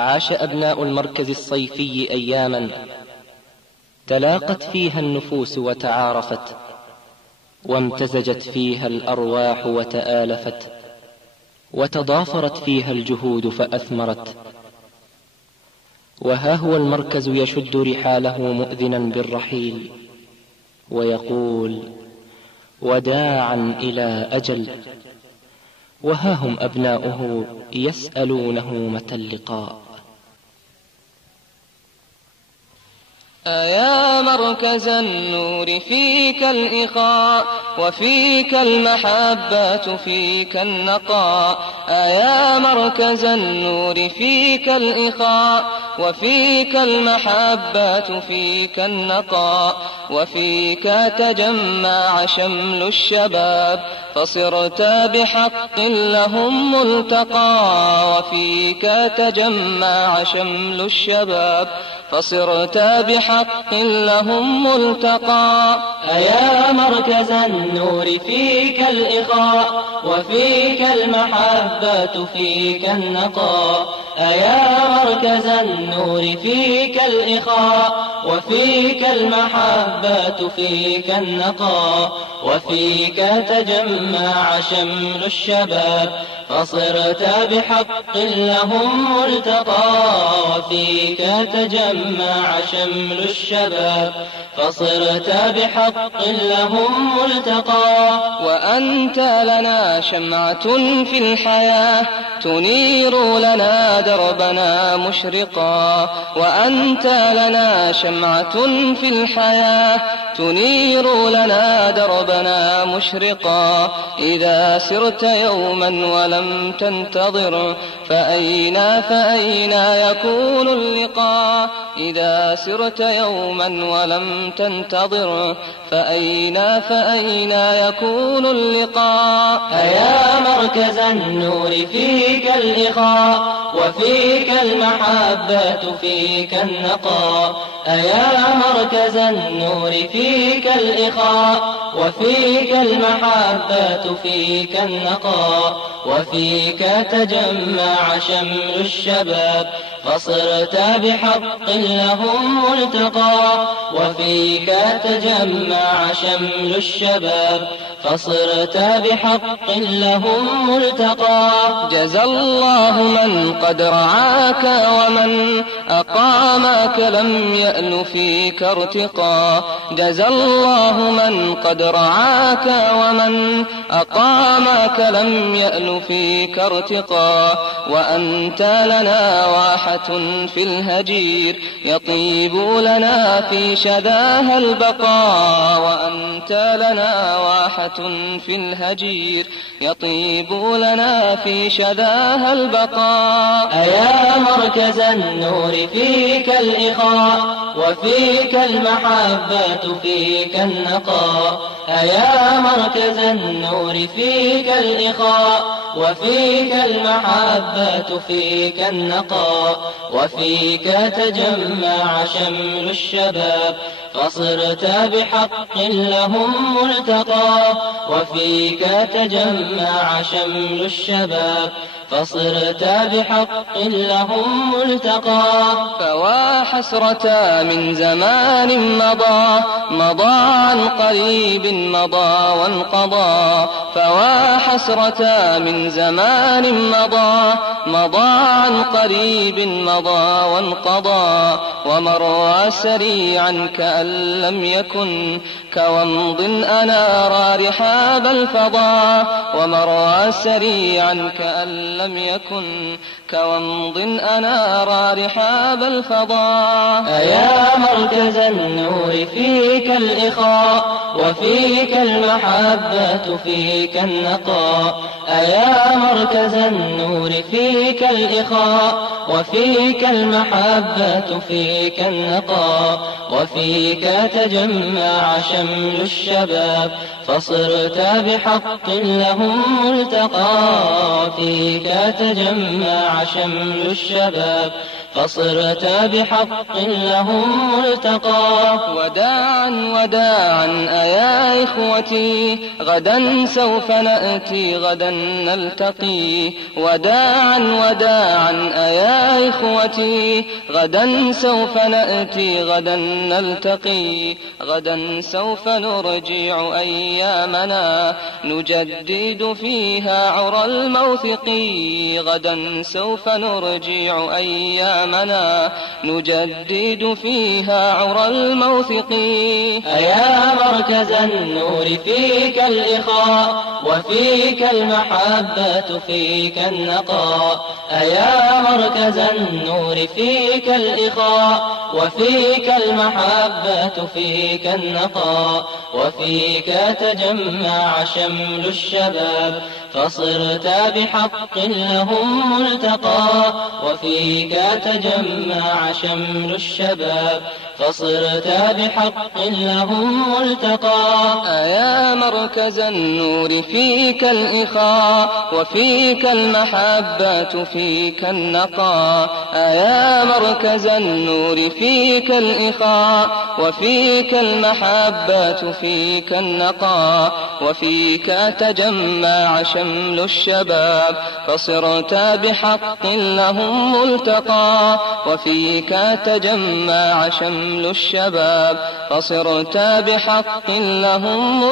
عاش أبناء المركز الصيفي أياما تلاقت فيها النفوس وتعارفت، وامتزجت فيها الأرواح وتآلفت، وتضافرت فيها الجهود فأثمرت. وها هو المركز يشد رحاله مؤذنا بالرحيل، ويقول وداعا إلى أجل، وها هم أبناؤه يسألونه متى اللقاء. أيا مركز النور فيك الإخاء، وفيك المحبة فيك النقاء. أيا مركز النور فيك الإخاء، وفيك المحبة فيك النقاء. وفيك تجمع شمل الشباب، فصرت بحق لهم ملتقى. وفيك تجمع شمل الشباب، فصرت بحق لهم ملتقى. أيا مركز النور فيك الإخاء، وفيك المحبة فيك النقاء. أيا مركز النور فيك الإخاء، وفيك المحبة فيك النقاء. وفيك تجمع شمل الشباب، فصرت بحق لهم ملتقى. وفيك تجمع شمل الشباب، فصرت بحق لهم ملتقى. وأنت لنا شمعة في الحياة، تنير لنا دربنا مشرقا. وأنت لنا شمعة في الحياة، تنير لنا دربنا مشرقا. إذا سرت يوما ولم تنتظر، فأين يكون اللقاء. إذا سرت يوما ولم تنتظر، فأين يكون اللقاء. أيا مركز النور فيك الإخاء، وفيك المحبة فيك النقاء. أيا مركز النور فيك الإخاء، وفيك المحبة فيك النقاء. وفيك تجمع شمل الشباب، فصرت بحق لهم ملتقى. وفيك تجمع شمل الشباب، فصرت بحق لهم ملتقى. جزى الله من قد رعاك، ومن أقامك لم يأل فيك ارتقا. جزى الله من قد رعاك، ومن أقامك لم يأل فيك ارتقا. وأنت لنا واحة في الهجير، يطيب لنا في شذاها البقاء. وأنت لنا واحة في الهجير، يطيب لنا في شذاها البقاء. أيا مركز النور فيك الإخاء، وفيك المحبة فيك النقاء. أيا مركز النور فيك الإخاء، وفيك المحبة فيك النقاء. وفيك تجمع شمل الشباب، فصرت بحق لهم ملتقى. وفيك تجمع شمل الشباب، فصرت بحق لهم ملتقى. فوا حسرة من زمان مضى عن قريب مضى وانقضى. فوا حسرة من زمان مضى عن قريب مضى وانقضى. ومر سريعا كأن لم يكن، كومض أنار رحاب الفضاء. ومر سريعا كأن لم يكن، كومض أنار رحاب الفضاء. أيا مركز النور فيك الإخاء، وفيك المحبة فيك النقاء. أيا مركز النور فيك الإخاء، وفيك المحبة فيك النقاء. وفيك تجمع شمل الشباب، فصرت بحق لهم ملتقى. فيك تجمع تجمع شمل الشباب فصرت بحق لهم ملتقى. وداعا أيا إخوتي غدا سوف نأتي غدا نلتقي. وداعا أيا إخوتي غدا سوف نأتي غدا نلتقي. غدا سوف نرجع أيامنا نجدد فيها عرى الموثق. غدا سوف نرجع أيامنا نجدد فيها عرى الموثق. أيا مركز النور فيك الإخاء وفيك المحبة فيك النقاء. أيا مركز النور فيك الإخاء وفيك المحبة فيك النقاء. وفيك تجمع شمل الشباب فصرت بحق لهم ملتقى. وفيك تجمع شمل الشباب فصرت بحق لهم ملتقى. أيا مركز النور فيك الإخاء وفيك المحبة فيك النقاء. أيا مركز النور فيك الإخاء وفيك المحبة فيك النقاء. وفيك تجمع شمل الشباب فصرت بحق لهم ملتقى. وفيك تجمع شمل الشباب فصرت بحق لهم